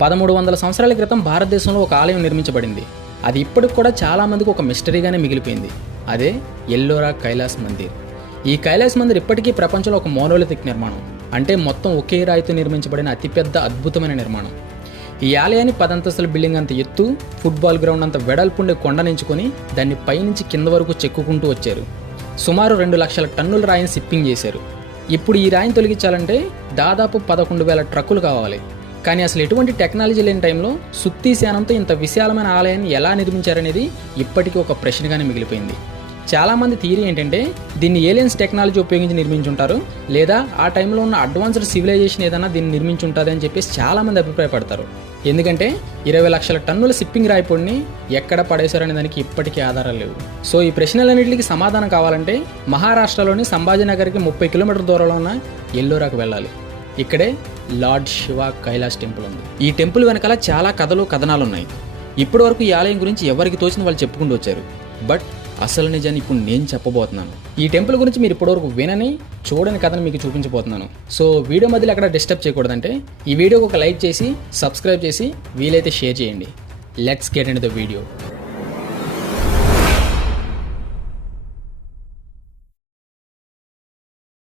1300 సంవత్సరాల క్రితం భారతదేశంలో ఒక ఆలయం నిర్మించబడింది. అది ఇప్పటికి కూడా చాలామందికి ఒక మిస్టరీగానే మిగిలిపోయింది. అదే ఎల్లోరా కైలాస్ మందిర్. ఈ కైలాస్ మందిర్ ఇప్పటికీ ప్రపంచంలో ఒక మోనోలిథిక్ నిర్మాణం, అంటే మొత్తం ఒకే రాయితో నిర్మించబడిన అతిపెద్ద అద్భుతమైన నిర్మాణం. ఈ ఆలయాన్ని 10 అంతస్తుల బిల్డింగ్ అంత ఎత్తు, ఫుట్బాల్ గ్రౌండ్ అంత వెడల్పుండే కొండనించుకొని దాన్ని పైనుంచి కింద వరకు చెక్కుకుంటూ వచ్చారు. సుమారు 2 లక్షల టన్నుల రాయిని షిప్పింగ్ చేశారు. ఇప్పుడు ఈ రాయిని తొలగించాలంటే దాదాపు 11,000 ట్రక్కులు కావాలి. కానీ అసలు ఎటువంటి టెక్నాలజీ లేని టైంలో సుత్తి శానంతో ఇంత విశాలమైన ఆలయాన్ని ఎలా నిర్మించారనేది ఇప్పటికీ ఒక ప్రశ్నగానే మిగిలిపోయింది. చాలామంది థియరీ ఏంటంటే దీన్ని ఏలియన్స్ టెక్నాలజీ ఉపయోగించి నిర్మించుంటారు, లేదా ఆ టైంలో ఉన్న అడ్వాన్స్డ్ సివిలైజేషన్ ఏదైనా దీన్ని నిర్మించుంటుంది అని చెప్పేసి చాలామంది అభిప్రాయపడతారు. ఎందుకంటే 20 లక్షల టన్నుల షిప్పింగ్ రాయిపొడిని ఎక్కడ పడేశారనే దానికి ఇప్పటికీ ఆధారాలు లేవు. సో ఈ ప్రశ్నలన్నింటికి సమాధానం కావాలంటే మహారాష్ట్రలోని సంభాజీనగర్కి 30 కిలోమీటర్ల దూరంలో ఉన్న ఎల్లోరాకు వెళ్ళాలి. ఇక్కడే లార్డ్ శివ కైలాస్ టెంపుల్ ఉంది. ఈ టెంపుల్ వెనకాల చాలా కథలు కథనాలు ఉన్నాయి. ఇప్పటి వరకు ఈ ఆలయం గురించి ఎవరికి తోచిన వాళ్ళు చెప్పుకుంటూ వచ్చారు. బట్ అసలు నిజాన్ని ఇప్పుడు నేను చెప్పబోతున్నాను. ఈ టెంపుల్ గురించి మీరు ఇప్పటివరకు వినని చూడని కథను మీకు చూపించబోతున్నాను. సో వీడియో మధ్యలో ఎక్కడ డిస్టర్బ్ చేయకూడదంటే ఈ వీడియోకి ఒక లైక్ చేసి సబ్స్క్రైబ్ చేసి వీలైతే షేర్ చేయండి. Let's get into the video.